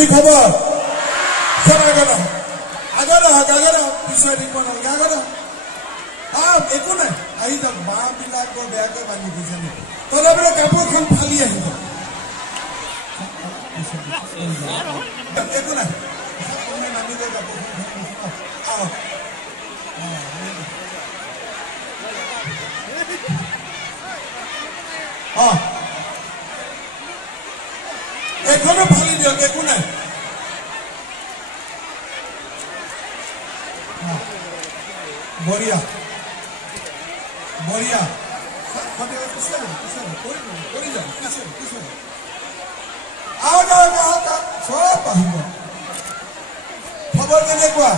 কি খবৰ সৰাগনা আগৰ আগৰ পিছৰ দিব না আগৰ একো নাই আহি যাওক বাঁ বিলাকৰ বেয়াকৈ বান্ধি দিছে নেকি তথাপিও কাপোৰখন ফালি আহিব একো নাই নামি যায় কাপোৰখন এখনো ফালি দিয়ক একো নাই বঢ়িয়া বঢ়িয়া চব আহিব খবৰ কেনেকুৱা